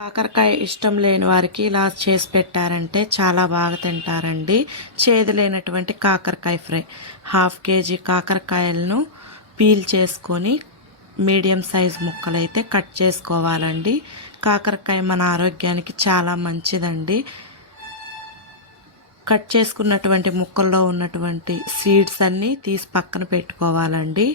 కాకరకాయ ఇష్టం లేని వారికి ఇలా చేసి పెట్టారంటే చాలా బాగా తింటారండి. చేదు లేనటువంటి కాకరకాయ ఫ్రై. 1/2 కేజీ కాకరకాయలను పీల్ చేసుకొని మీడియం సైజ్ ముక్కలైతే కట్ చేసుకోవాలండి. కాకరకాయ మన ఆరోగ్యానికి చాలా మంచిదండి. కట్ చేసుకున్నటువంటి ముక్కల్లో ఉన్నటువంటి సీడ్స్ అన్నీ తీసి పక్కన పెట్టుకోవాలండి.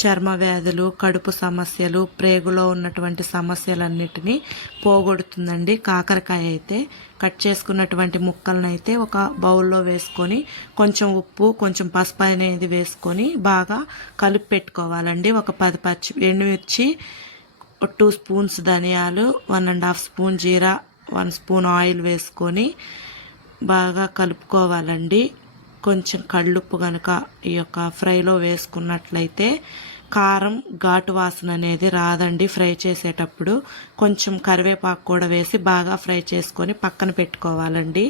చర్మ వ్యాధులు, కడుపు సమస్యలు, ప్రేగులో ఉన్నటువంటి సమస్యలన్నిటినీ పోగొడుతుందండి కాకరకాయ అయితే. కట్ చేసుకున్నటువంటి ముక్కలను అయితే ఒక బౌల్లో వేసుకొని కొంచెం ఉప్పు, కొంచెం పసుపు అనేది వేసుకొని బాగా కలిపి పెట్టుకోవాలండి. ఒక 10 ఎండుమిర్చి, 2 స్పూన్స్ ధనియాలు, 1.5 స్పూన్ జీరా, 1 స్పూన్ ఆయిల్ వేసుకొని బాగా కలుపుకోవాలండి. కొంచెం కళ్ళుప్పు కనుక ఈ యొక్క ఫ్రైలో వేసుకున్నట్లయితే కారం ఘాటు వాసన అనేది రాదండి. ఫ్రై చేసేటప్పుడు కొంచెం కరివేపాకు కూడా వేసి బాగా ఫ్రై చేసుకొని పక్కన పెట్టుకోవాలండి.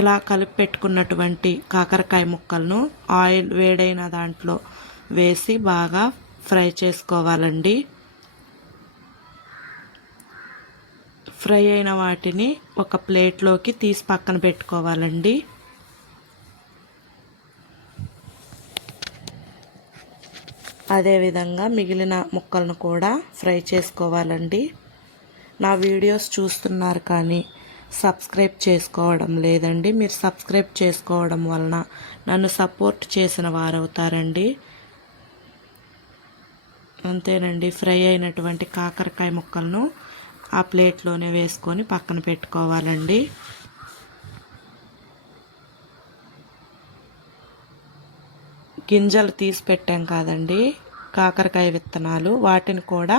ఇలా కలిపి పెట్టుకున్నటువంటి కాకరకాయ ముక్కలను ఆయిల్ వేడైన దాంట్లో వేసి బాగా ఫ్రై చేసుకోవాలండి. ఫ్రై అయిన వాటిని ఒక ప్లేట్లోకి తీసి పక్కన పెట్టుకోవాలండి. అదేవిధంగా మిగిలిన ముక్కలను కూడా ఫ్రై చేసుకోవాలండి. నా వీడియోస్ చూస్తున్నారు కానీ సబ్స్క్రైబ్ చేసుకోవడం లేదండి. మీరు సబ్స్క్రైబ్ చేసుకోవడం వలన నన్ను సపోర్ట్ చేసిన వారవుతారండి. అంతేనండి. ఫ్రై అయినటువంటి కాకరకాయ ముక్కలను ఆ ప్లేట్లోనే వేసుకొని పక్కన పెట్టుకోవాలండి. గింజలు తీసి పెట్టాం కాదండి కాకరకాయ విత్తనాలు, వాటిని కూడా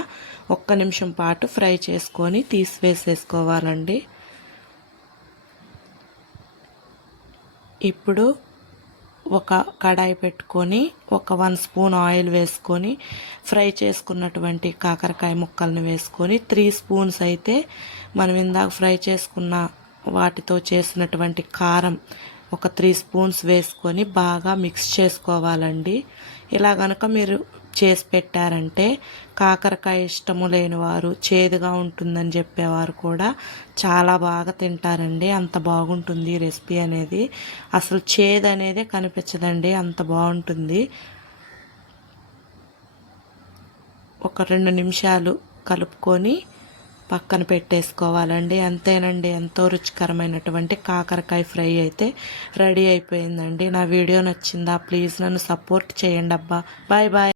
1 నిమిషం పాటు ఫ్రై చేసుకొని తీసివేసేసుకోవాలండి. ఇప్పుడు ఒక కడాయి పెట్టుకొని ఒక 1 స్పూన్ ఆయిల్ వేసుకొని ఫ్రై చేసుకున్నటువంటి కాకరకాయ ముక్కలను వేసుకొని 3 స్పూన్స్ అయితే మనం ఇందాక ఫ్రై చేసుకున్న వాటితో చేసినటువంటి కారం ఒక 3 స్పూన్స్ వేసుకొని బాగా మిక్స్ చేసుకోవాలండి. ఇలా కనుక మీరు చేసి పెట్టారంటే కాకరకాయ ఇష్టము లేని వారు, చేదుగా ఉంటుందని చెప్పేవారు కూడా చాలా బాగా తింటారండి. అంత బాగుంటుంది ఈ రెసిపీ అనేది. అసలు చేదు అనేదే కనిపించదండి, అంత బాగుంటుంది. ఒక 2 నిమిషాలు కలుపుకొని పక్కన పెట్టేసుకోవాలండి. అంతేనండి, ఎంతో రుచికరమైనటువంటి కాకరకాయ ఫ్రై అయితే రెడీ అయిపోయిందండి. నా వీడియో నచ్చిందా? ప్లీజ్ నన్ను సపోర్ట్ చేయండి అబ్బా. Bye bye.